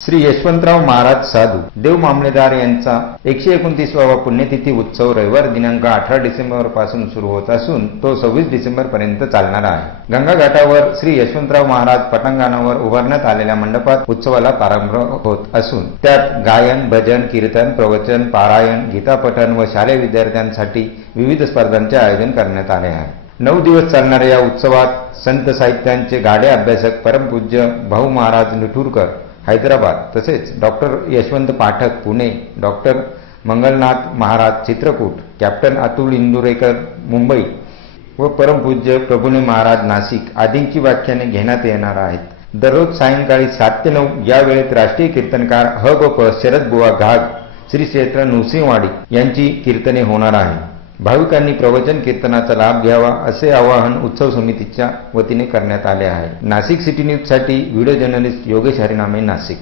श्री यशवंतराव महाराज साधू देव मामलेदार यांचा 129वा पुण्यतिथी उत्सव रविवार दिनांक 18 डिसेंबर पासून सुरू होत असून तो 26 डिसेंबर पर्यंत चालणार आहे। गंगा घाटावर श्री यशवंतराव महाराज पटांगणावर उभारण्यात आलेल्या मंडपात उत्सवाला प्रारंभ होत असून त्यात गायन, भजन, कीर्तन, प्रवचन, पारायण, गीतापठण व शालेय विद्यार्थ्यांसाठी विविध स्पर्धांचे आयोजन करण्यात आले आहे। 9 दिवस चालणाऱ्या या उत्सवात संत साहित्यांचे गाढे अभ्यासक परमपूज्य भाऊ महाराज निठुरकर हैदराबाद तसेच doctor Yashwant Pathak Pune, doctor Mangalnath Maharaj Chitrakoot, captain Atul Indurekar Mumbai व परमपूज्य प्रभुने महाराज नाशिक आदींची व्याख्याने घेण्यात येणार आहेत। दररोज सायंकाळी 7 ते 9 या वेळेत राष्ट्रीय कीर्तनकार ह ग प शरद बुवा घाग श्री क्षेत्र नृसिंहवाडी यांची कीर्तने होणार आहे। भाविकांनी प्रवचन कीर्तनाचा लाभ घ्यावा असे आवाहन उत्सव समितीच्या वतीने करण्यात आले आहे। नाशिक सिटी न्यूज साठी व्हिडिओ जर्नलिस्ट योगेश हरिनामे, नाशिक।